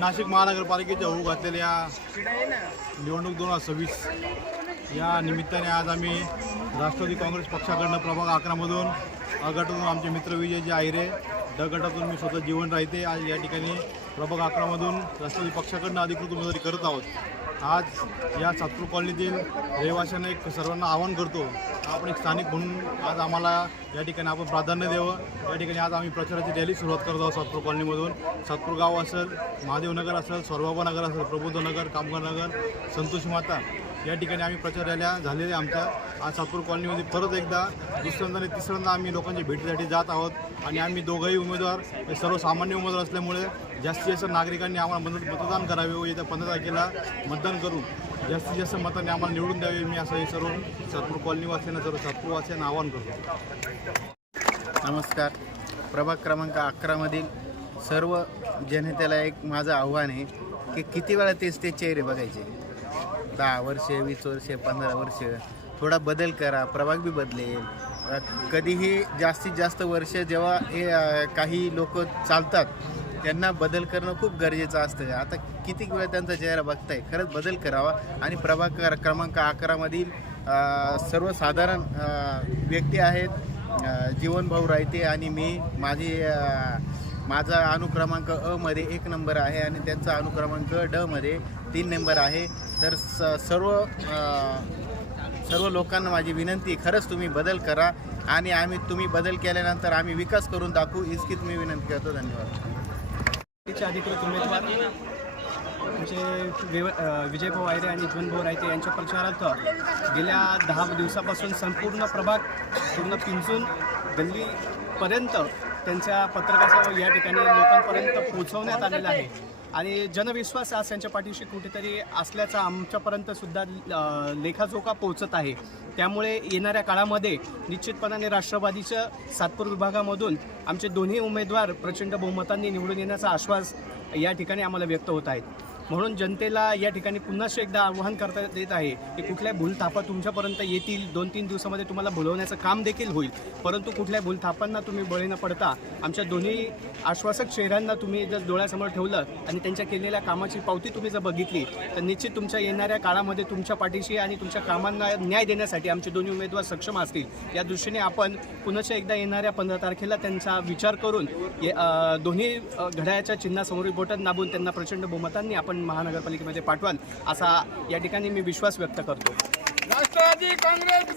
नाशिक महानगरपालिकेच्या होऊ घातलेल्या निवडणूक 2026 या निमित्ताने आज आम्ही राष्ट्रवादी काँग्रेस पक्षाकडनं प्रभाग 11 मधून अ गटातून आमचे मित्र विजयजी आहिरे, ड गटातून मी स्वतः जीवन राहते आज या ठिकाणी प्रभाग 11 मधून राष्ट्रवादी पक्षाकडनं अधिकृत उमेदवारी करत आहोत। आज या सातपूर कॉलनीतील रहिवाशांना एक सर्वांना आवाहन करतो, आपण एक स्थानिक म्हणून आज आम्हाला या ठिकाणी आपण प्राधान्य द्यावं। या ठिकाणी आज आम्ही प्रचाराची रॅली सुरुवात करत आहोत। सातपूर कॉलनीमधून सातपूर गाव असेल, महादेवनगर असेल, स्वर्बाबा नगर असेल, प्रबोधनगर, कामगार नगर, संतोषी माता या ठिकाणी आम्ही प्रचार रॅल्या झालेल्या आमच्या। आज सातपूर कॉलनीमध्ये परत एकदा दुसऱ्यांदा आणि तिसऱ्यांदा आम्ही लोकांच्या भेटीसाठी जात आहोत आणि आम्ही दोघंही उमेदवार हे सर्वसामान्य उमेदवार असल्यामुळे जास्तीत जास्त नागरिकांनी आम्हाला मतदान करावे व येत्या 15 तारखेला मतदान करून जास्तीत जास्त मतांनी आम्हाला निवडून द्यावे। मी असं हे सर्व सातपूर कॉलनीवासियांना, सर्व सातपूरवासियांना आवाहन करतो। नमस्कार। प्रभाग क्रमांक 11 मधील सर्व जनतेला एक माझं आव्हान आहे की किती वेळा तेच ते चेहरे बघायचे। 10 वर्ष, 20 वर्ष, 15 वर्ष, थोडा बदल करा, प्रभाग बी बदलेल। कधीही जास्तीत जास्त वर्ष जेव्हा हे काही लोक चालतात त्यांना बदल करणं खूप गरजेचं असतं। आता किती वेळा त्यांचा चेहरा बघताय, खरंच बदल करावा आणि प्रभाग क्रमांक 11 मधील सर्वसाधारण व्यक्ती आहेत जीवन भाऊ रायते आणि मी, माझा अनुक्रमांक अ मध्ये 1 नंबर आहे आणि त्यांचा अनुक्रमांक ड मध्ये 3 नंबर आहे। तर सर्व लोकांना माझी विनंती, खरंच तुम्ही बदल करा आणि तुम्ही बदल केल्यानंतर आम्ही विकास करून दाखवू, इतकीच मी विनंती करतो। धन्यवाद। अधिकृत उमेदवार म्हणजे विजयभाऊ आहिरे आणि जीवनभाऊ रायते यांच्या प्रचारार्थ गेल्या 10 दिवसापासून संपूर्ण प्रभाग पूर्ण पिंजून गल्लीपर्यंत त्यांच्या पत्रकासह या ठिकाणी लोकांपर्यंत पोहोचवण्यात आलेला आहे आणि जनविश्वास आज त्यांच्या पाठीशी कुठेतरी असल्याचा आमच्यापर्यंत सुद्धा लेखाजोखा पोहोचत आहे। त्यामुळे येणाऱ्या काळामध्ये निश्चितपणाने राष्ट्रवादीच्या सातपूर विभागामधून आमचे दोन्ही उमेदवार प्रचंड बहुमतांनी निवडून येण्याचा आश्वास या ठिकाणी आम्हाला व्यक्त होत आहे। म्हणून जनतेला या ठिकाणी पुन्हा एकदा आवाहन करण्यात येत आहे की कुठल्याही भूलथापा तुमच्यापर्यंत येतील, 2-3 दिवसामध्ये तुम्हाला बोलवण्याचं काम देखील होईल, परंतु कुठल्याही भूलथापांना तुम्ही बळी न पडता आमच्या दोन्ही आश्वासक चेहऱ्यांना तुम्ही जर डोळ्यासमोर ठेवलं आणि त्यांच्या केलेल्या कामाची पावती तुम्ही जर बघितली तर निश्चित तुमच्या येणाऱ्या काळामध्ये तुमच्या पाठीशी आणि तुमच्या कामांना न्याय देण्यासाठी आमचे दोन्ही उमेदवार सक्षम असतील। या दृष्टीने आपण पुन्हा एकदा येणाऱ्या 15 तारखेला त्यांचा विचार करून दोन्ही घड्याळाच्या चिन्हासमोरील बटन दाबून त्यांना प्रचंड बहुमतांनी आपण महानगरपालिकेमध्ये पाठवाल असा या ठिकाणी मी विश्वास व्यक्त करतो। राष्ट्रवादी काँग्रेस